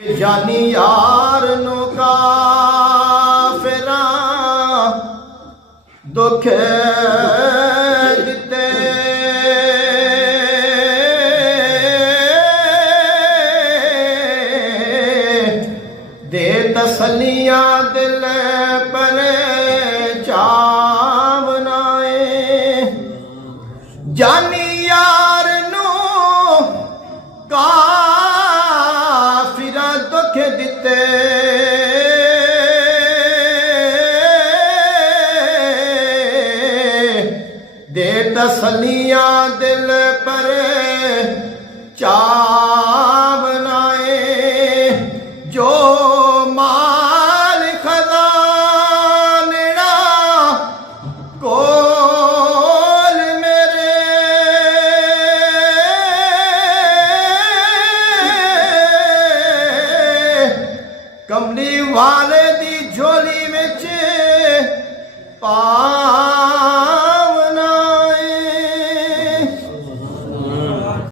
जानी यार नु काफिरां दुख दिते दे तसलियां दिल पर चावनाए जानी यार नु काफिरां दुख दिते दे तसलियां दिल पर चावनाए जो माल खजाना कोल मेरे कमली वाले दी झोली विच पा